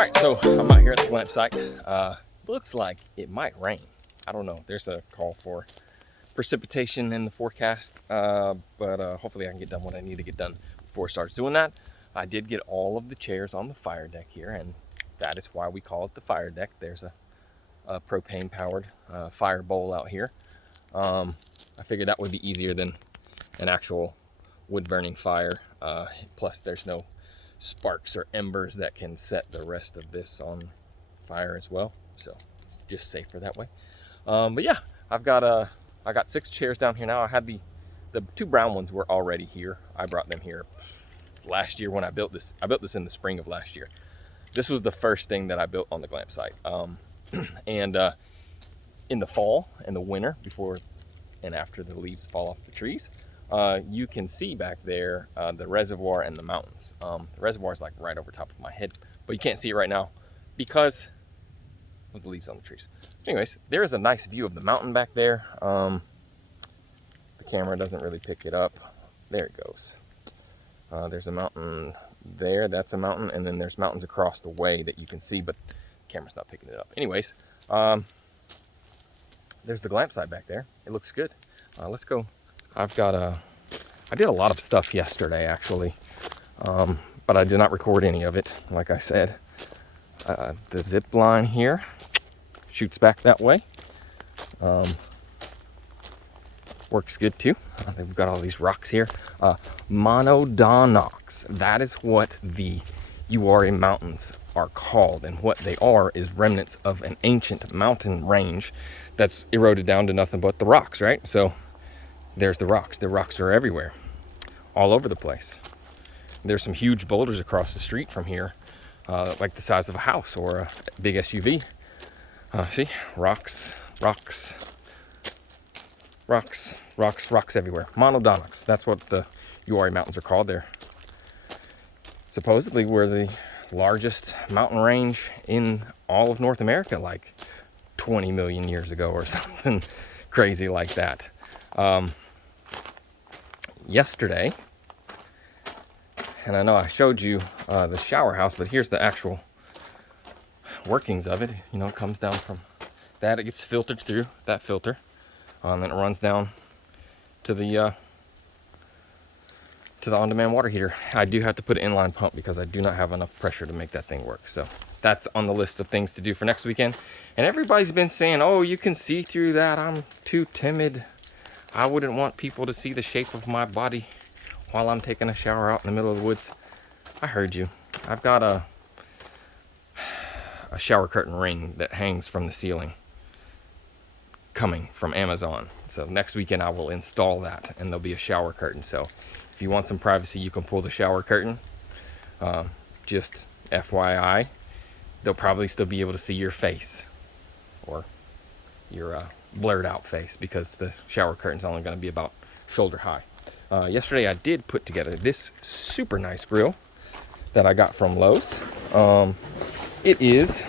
All right, so I'm out here at the glamp site. Looks like it might rain. I don't know. There's a call for precipitation in the forecast, but hopefully I can get done what I need to get done before it starts doing that. I did get all of the chairs on the fire deck here, and that is why we call it the fire deck. There's a propane-powered fire bowl out here. I figured that would be easier than an actual wood-burning fire. Plus, there's no sparks or embers that can set the rest of this on fire as well, so it's just safer that way. But yeah, I got 6 chairs down here now. I had the 2 brown ones were already here. I brought them here last year when I built this. I built this in the spring of last year. This was the first thing that I built on the glamp site. And in the fall and the winter, before and after the leaves fall off the trees, you can see back there the reservoir and the mountains. The reservoir is like right over top of my head, but you can't see it right now because of the leaves on the trees. Anyways, there is a nice view of the mountain back there. The camera doesn't really pick it up. There it goes. There's a mountain there, that's a mountain, and then there's mountains across the way that you can see, but the camera's not picking it up. Anyways, there's the glamp site back there. It looks good. Let's go. I did a lot of stuff yesterday actually, but I did not record any of it. Like I said, the zip line here shoots back that way. Works good too. They've got all these rocks here. Monadnocks. That is what the Uwharrie Mountains are called, and what they are is remnants of an ancient mountain range that's eroded down to nothing but the rocks, right? So there's the rocks. The rocks are everywhere, all over the place. There's some huge boulders across the street from here, like the size of a house or a big SUV. See, rocks, rocks, rocks, rocks, rocks everywhere. Monadnocks. That's what the Uwharrie Mountains are called. They're supposedly were the largest mountain range in all of North America, like 20 million years ago or something crazy like that. Yesterday, and I know I showed you the shower house, but here's the actual workings of it. You know, it comes down from that, it gets filtered through that filter, and then it runs down to the on-demand water heater. I do have to put an inline pump because I do not have enough pressure to make that thing work. So that's on the list of things to do for next weekend. And everybody's been saying, oh, you can see through that. I'm too timid. I wouldn't want people to see the shape of my body while I'm taking a shower out in the middle of the woods. I heard you. I've got a shower curtain ring that hangs from the ceiling coming from Amazon. So next weekend I will install that, and there'll be a shower curtain. So if you want some privacy, you can pull the shower curtain. Just FYI, they'll probably still be able to see your face or your blurred out face, because the shower curtain's only going to be about shoulder high. Yesterday I did put together this super nice grill that I got from Lowe's. It is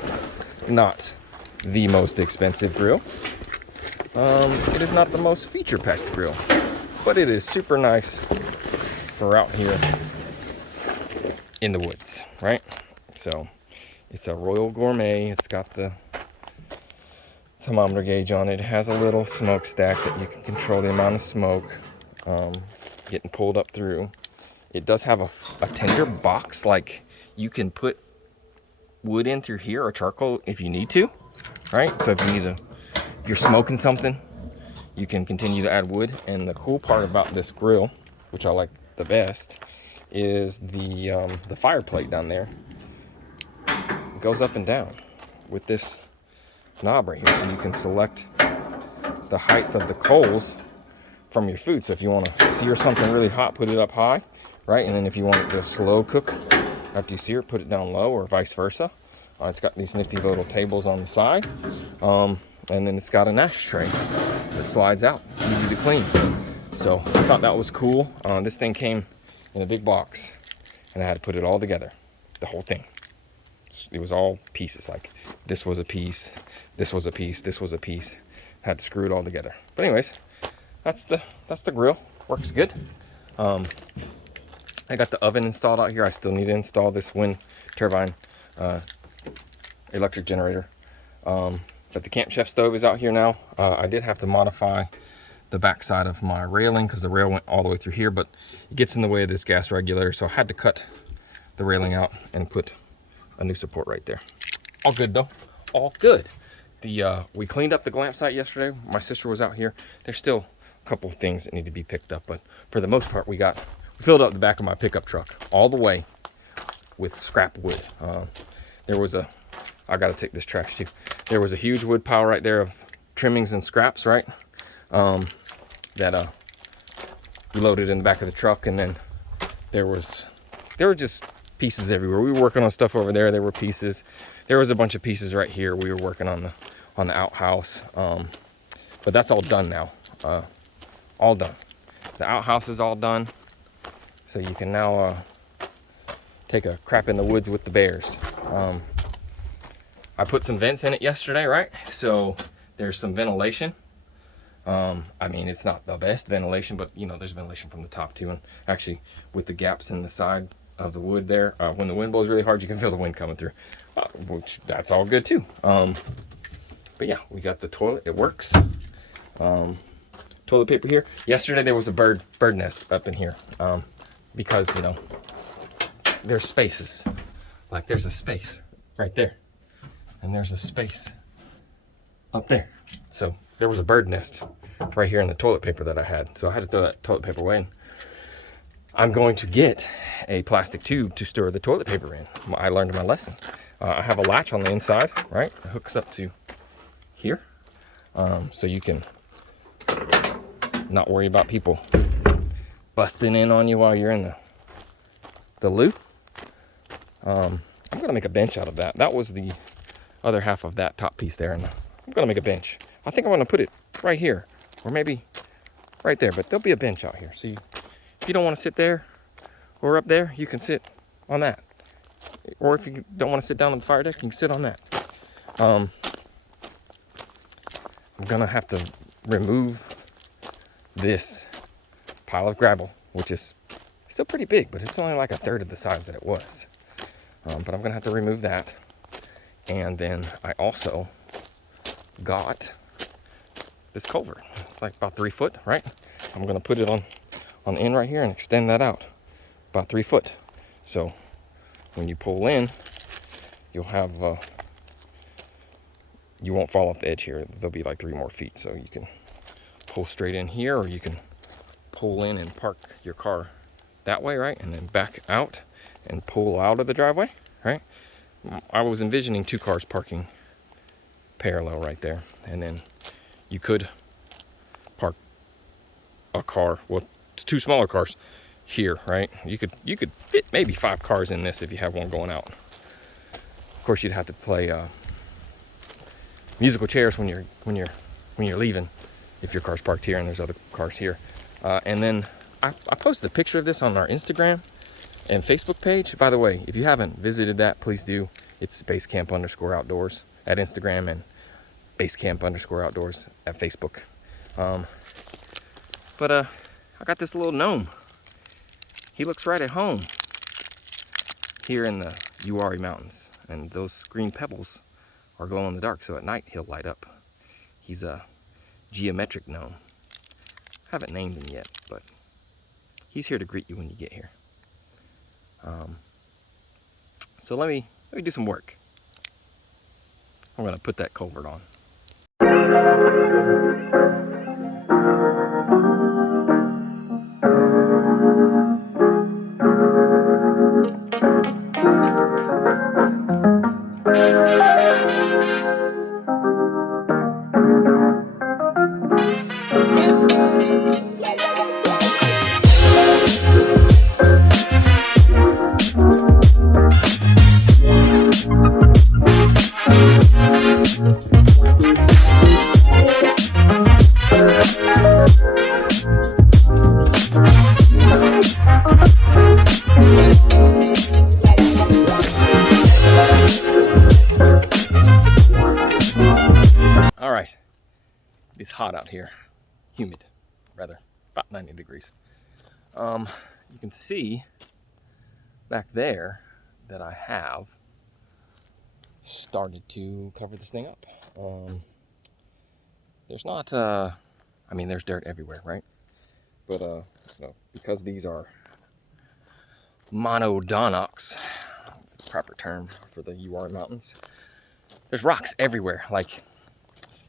not the most expensive grill. It is not the most feature-packed grill, but it is super nice for out here in the woods, right? So it's a Royal Gourmet. It's got the thermometer gauge on it. It has a little smokestack that you can control the amount of smoke getting pulled up through. It does have a tinder box, like you can put wood in through here or charcoal if you need to, right? So if you're smoking something, you can continue to add wood. And the cool part about this grill, which I like the best, is the fire plate down there. It goes up and down with this knob right here, so you can select the height of the coals from your food. So if you want to sear something really hot, put it up high, right? And then if you want it to slow cook after you sear it, put it down low, or vice versa. It's got these nifty little tables on the side, and then it's got an ashtray that slides out, easy to clean. So I thought that was cool. This thing came in a big box, and I had to put it all together, the whole thing. It was all pieces, like this was a piece, this was a piece, this was a piece. Had to screw it all together. But anyways, that's the grill. Works good. I got the oven installed out here. I still need to install this wind turbine electric generator. But the Camp Chef stove is out here now. I did have to modify the back side of my railing because the rail went all the way through here, but it gets in the way of this gas regulator, so I had to cut the railing out and put a new support right there. All good though, all good. We cleaned up the glamp site yesterday. My sister was out here. There's still a couple of things that need to be picked up, but for the most part, we filled up the back of my pickup truck all the way with scrap wood. I gotta take this trash too. There was a huge wood pile right there of trimmings and scraps, right? That we loaded in the back of the truck, and then there were just pieces everywhere. We were working on stuff over there. There were pieces. There was a bunch of pieces right here. We were working on the outhouse, but that's all done now. All done. The outhouse is all done, so you can now take a crap in the woods with the bears. I put some vents in it yesterday, right? So there's some ventilation. I mean, it's not the best ventilation, but you know, there's ventilation from the top too. And actually, with the gaps in the side of the wood there, when the wind blows really hard, you can feel the wind coming through, which that's all good too. But yeah, we got the toilet. It works. Toilet paper here. Yesterday there was a bird nest up in here, because you know, there's spaces. Like there's a space right there, and there's a space up there. So there was a bird nest right here in the toilet paper that I had. So I had to throw that toilet paper away. And I'm going to get a plastic tube to store the toilet paper in. I learned my lesson. I have a latch on the inside, right? It hooks up to here. So you can not worry about people busting in on you while you're in the loo. I'm gonna make a bench out of that. That was the other half of that top piece there, and I'm gonna make a bench. I think I'm gonna put it right here, or maybe right there, but there'll be a bench out here. So if you don't want to sit there or up there, you can sit on that. Or if you don't want to sit down on the fire deck, you can sit on that. I'm gonna have to remove this pile of gravel, which is still pretty big, but it's only like a third of the size that it was. But I'm gonna have to remove that. And then I also got this culvert. It's like about 3 foot, right? I'm gonna put it on the end right here and extend that out about 3 foot. So when you pull in, you'll have, you won't fall off the edge here. There'll be like 3 more feet. So you can pull straight in here, or you can pull in and park your car that way, right? And then back out and pull out of the driveway, right? I was envisioning 2 cars parking parallel right there, and then you could park a car, well, 2 smaller cars here, right? You could fit maybe 5 cars in this if you have one going out. Of course, you'd have to play musical chairs when you're leaving, if your car's parked here and there's other cars here. And then I posted a picture of this on our Instagram and Facebook page. By the way, if you haven't visited that, please do. It's basecamp_outdoors at Instagram and basecamp_outdoors at Facebook. But I got this little gnome. He looks right at home here in the Uwharrie Mountains, and those green pebbles are glow in the dark, so at night he'll light up. He's a geometric gnome. Haven't named him yet, but he's here to greet you when you get here. So let me do some work. I'm gonna put that culvert on. All right, it's hot out here, humid, rather, about 90 degrees. You can see back there that I have started to cover this thing up. There's not, I mean, there's dirt everywhere, right? But because these are monodonox, the proper term for the UR mountains, there's rocks everywhere. Like,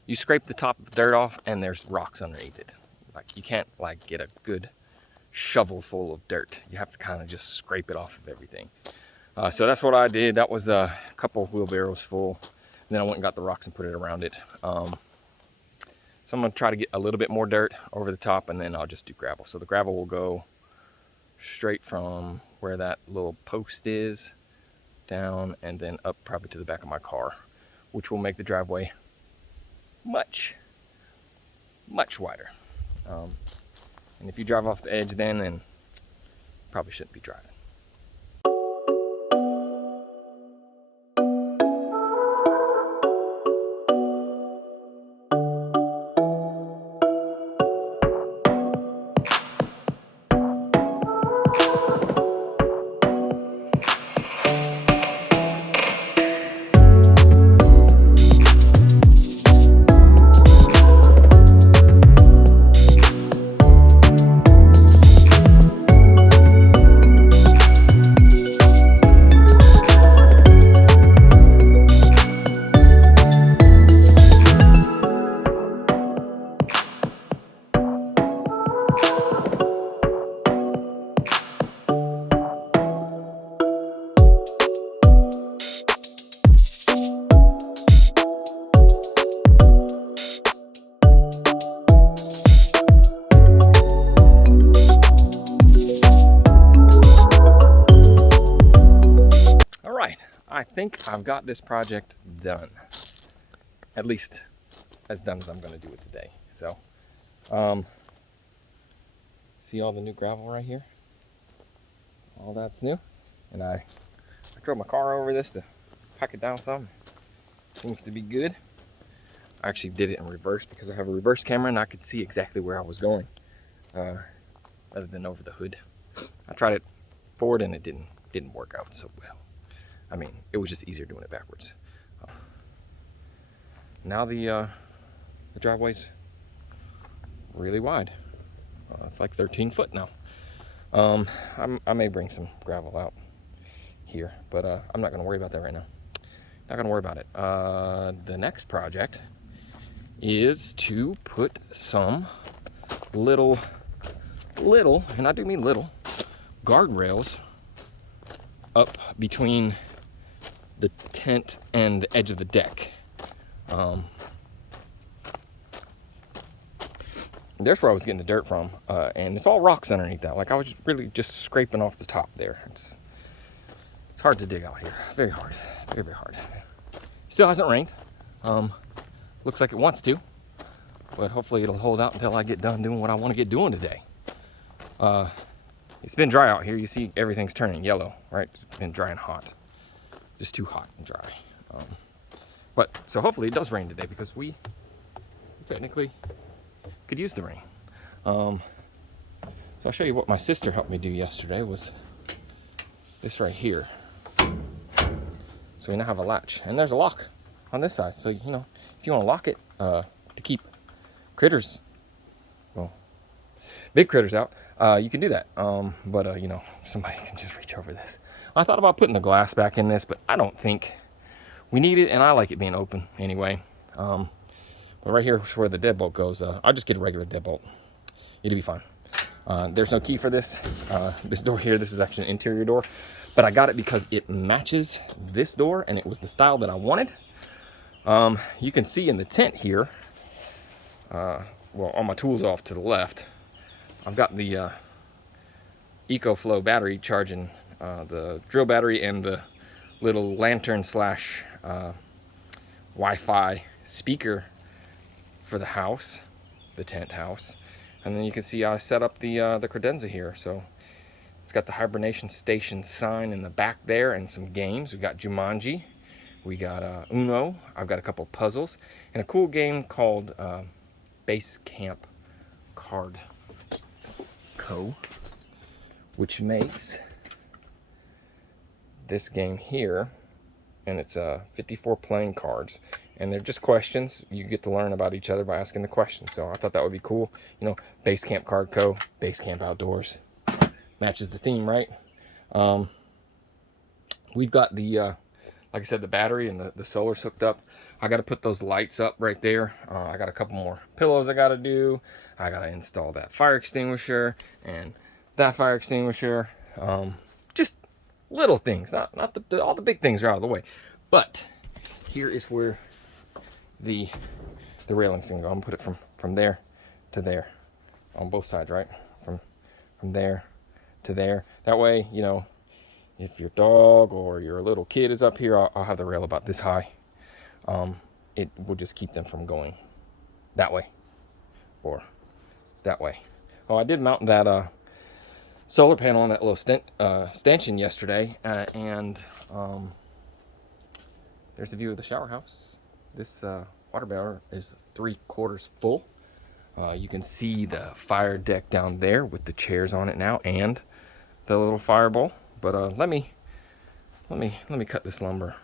you scrape the top of the dirt off and there's rocks underneath it. Like, you can't like get a good shovel full of dirt. You have to kind of just scrape it off of everything. So that's what I did. That was a couple wheelbarrows full. And then I went and got the rocks and put it around it. So I'm gonna try to get a little bit more dirt over the top, and then I'll just do gravel. So the gravel will go straight from where that little post is down and then up probably to the back of my car, which will make the driveway much wider. And if you drive off the edge then probably shouldn't be driving. I think I've got this project done, at least as done as I'm going to do it today. So, see all the new gravel right here? All that's new. And I drove my car over this to pack it down some. Seems to be good. I actually did it in reverse because I have a reverse camera and I could see exactly where I was going, rather than over the hood. I tried it forward and it didn't work out so well. I mean, it was just easier doing it backwards. Now the driveway's really wide. It's like 13 foot now. I may bring some gravel out here, but I'm not gonna worry about that right now. Not gonna worry about it. The next project is to put some little, and I do mean little, guardrails up between the tent and the edge of the deck. There's where I was getting the dirt from, and it's all rocks underneath that. Like, I was really just scraping off the top there. It's hard to dig out here. Very hard. Very, very hard. Still hasn't rained. Looks like it wants to, but hopefully it'll hold out until I get done doing what I want to get doing today. It's been dry out here. You see everything's turning yellow, right? It's been dry and hot. Just too hot and dry. But so hopefully it does rain today, because we technically could use the rain. So I'll show you what my sister helped me do yesterday. Was this right here. So we now have a latch, and there's a lock on this side. So, you know, if you want to lock it to keep critters, well, big critters out, you can do that. But you know, somebody can just reach over this. I thought about putting the glass back in this, but I don't think we need it, and I like it being open anyway. But right here is where the deadbolt goes. I'll just get a regular deadbolt. It'll be fine. There's no key for this. This door here, this is actually an interior door, but I got it because it matches this door, and it was the style that I wanted. You can see in the tent here, well, all my tools off to the left, I've got the EcoFlow battery charging the drill battery and the little lantern slash Wi-Fi speaker for the house, the tent house. And then you can see I set up the credenza here. So it's got the hibernation station sign in the back there, and some games. We got Jumanji, we got Uno, I've got a couple puzzles, and a cool game called Base Camp Card Co., which makes this game here and it's 54 playing cards, and they're just questions. You get to learn about each other by asking the questions. So I thought that would be cool. You know, Base Camp Card Co. Base Camp Outdoors matches the theme, right? We've got the like I said, the battery and the solar's hooked up. I got to put those lights up right there. I got a couple more pillows I got to do. I got to install that fire extinguisher and that fire extinguisher. Just little things, not all the big things are out of the way. But here is where the railing's gonna go. I'm gonna put it from there to there on both sides, right? From there to there. That way, you know, if your dog or your little kid is up here, I'll have the rail about this high. It will just keep them from going that way or that way. Oh, I did mount that solar panel on that little stanchion yesterday, and there's the view of the shower house. This water barrel is 3/4 full. You can see the fire deck down there with the chairs on it now and the little fire bowl. But let me cut this lumber,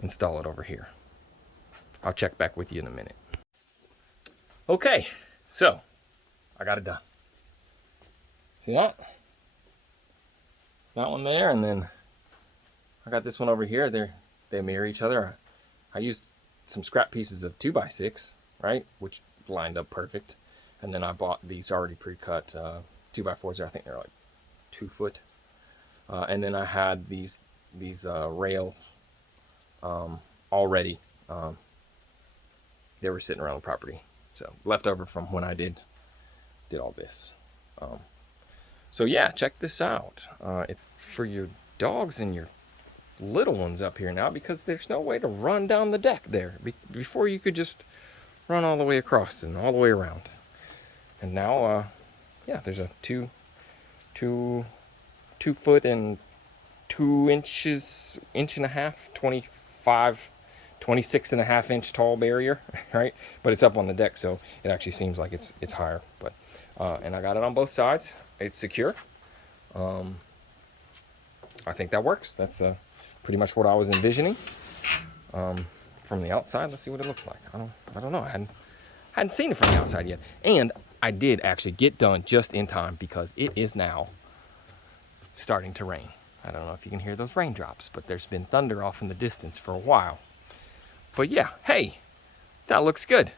install it over here. I'll check back with you in a minute. Okay, so I got it done. See that? That one there, and then I got this one over here. They mirror each other. I used some scrap pieces of 2x6, right, which lined up perfect. And then I bought these already pre-cut 2x4s. I think they're like 2 foot. And then I had these rails already. They were sitting around the property, so leftover from when I did all this. So yeah, check this out. For your dogs and your little ones up here now, because there's no way to run down the deck there. Before you could just run all the way across and all the way around. And now, yeah, there's a 2 foot and 2 inches, inch and a half, 26.5 inch tall barrier, right? But it's up on the deck, so it actually seems like it's higher. But and I got it on both sides. It's secure. I think that works. That's pretty much what I was envisioning. From the outside, let's see what it looks like. I don't know. I hadn't seen it from the outside yet. And I did actually get done just in time, because it is now starting to rain. I don't know if you can hear those raindrops, but there's been thunder off in the distance for a while. But yeah, hey, that looks good.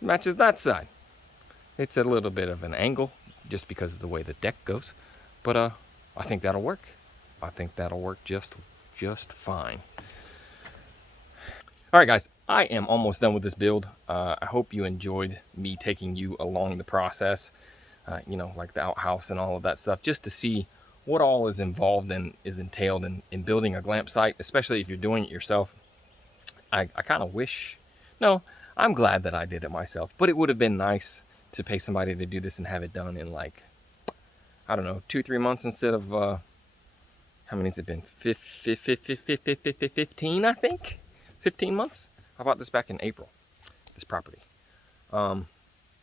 Matches that side. It's a little bit of an angle just because of the way the deck goes, but I think that'll work. I think that'll work just fine. All right, guys, I am almost done with this build. I hope you enjoyed me taking you along the process, you know, like the outhouse and all of that stuff, just to see what all is involved and is entailed in building a glamp site, especially if you're doing it yourself. I kind of wish, no, I'm glad that I did it myself, but it would have been nice to pay somebody to do this and have it done in, like, I don't know, 2-3 months instead of, how many has it been? 15, I think? 15 months? I bought this back in April, this property. But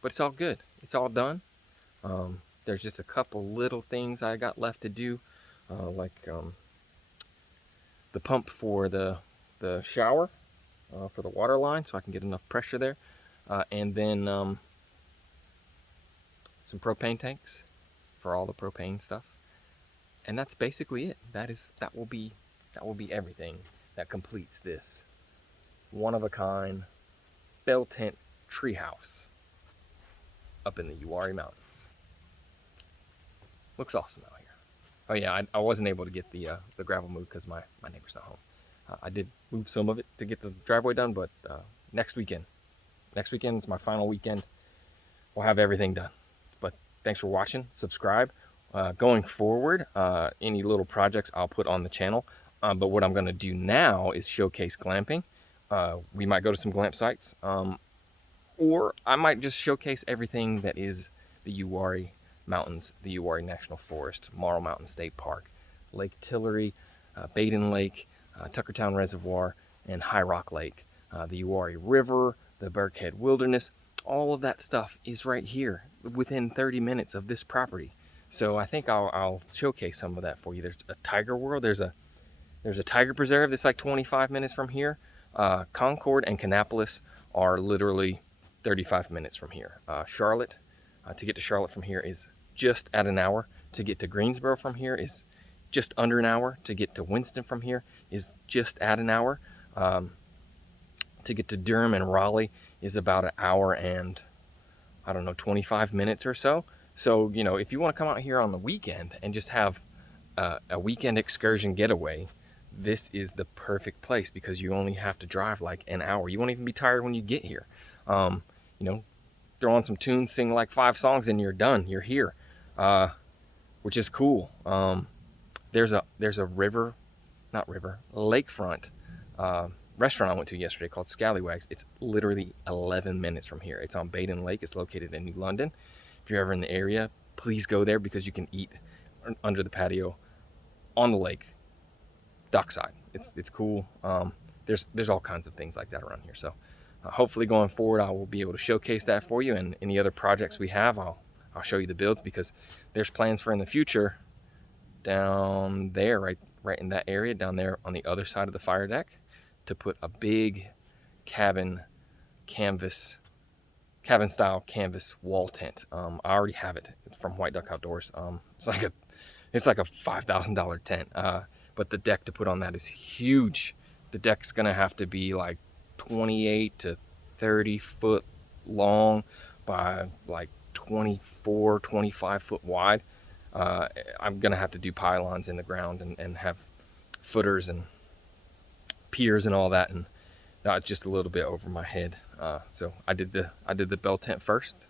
it's all good. It's all done. There's just a couple little things I got left to do, like the pump for the shower, for the water line, so I can get enough pressure there, and then some propane tanks for all the propane stuff, and that's basically it. That will be everything that completes this one-of-a-kind bell tent treehouse up in the Uwharrie Mountains. Looks awesome out here. Oh yeah, I wasn't able to get the gravel moved because my neighbor's not home. I did move some of it to get the driveway done, but next weekend is my final weekend. We'll have everything done. But thanks for watching. Subscribe. Going forward, any little projects I'll put on the channel. But what I'm going to do now is showcase glamping. We might go to some glamp sites, or I might just showcase everything that is the Uwharrie Mountains, the Uwharrie National Forest, Marl Mountain State Park, Lake Tillery, Baden Lake, Tuckertown Reservoir, and High Rock Lake, the Uwharrie River, the Burkhead Wilderness. All of that stuff is right here within 30 minutes of this property. So I think I'll showcase some of that for you. There's a tiger world. There's a There's a tiger preserve that's like 25 minutes from here. Concord and Kannapolis are literally 35 minutes from here. Charlotte, to get to Charlotte from here is just at an hour. To get to Greensboro from here is just under an hour. To get to Winston from here is just at an hour. To get to Durham and Raleigh is about an hour and, I don't know, 25 minutes or so. So, you know, if you want to come out here on the weekend and just have a weekend excursion getaway, this is the perfect place because you only have to drive like an hour. You won't even be tired when you get here. You know, throw on some tunes, sing like 5 songs, and you're done. You're here, which is cool. There's a lakefront restaurant I went to yesterday called Scallywags. It's literally 11 minutes from here. It's on Baden Lake. It's located in New London. If you're ever in the area, please go there because you can eat under the patio on the lake, dockside. It's cool. There's all kinds of things like that around here. So hopefully going forward, I will be able to showcase that for you, and any other projects we have, I'll show you the builds, because there's plans for in the future down there, right in that area down there on the other side of the fire deck, to put a big cabin style canvas wall tent. I already have it. It's from White Duck Outdoors. It's like a $5,000 tent. But the deck to put on that is huge. The deck's gonna have to be like 28 to 30 foot long by like 24, 25 foot wide. I'm gonna have to do pylons in the ground and have footers and piers and all that, and not just a little bit over my head. So I did the bell tent first,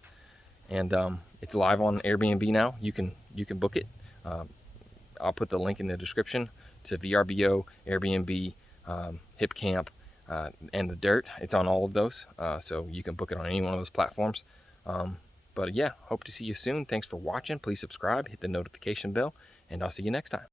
and it's live on Airbnb now. You can book it. I'll put the link in the description to VRBO, Airbnb, hipcamp, and the Dirt. It's on all of those, so you can book it on any one of those platforms. But yeah, hope to see you soon. Thanks for watching. Please subscribe, hit the notification bell, and I'll see you next time.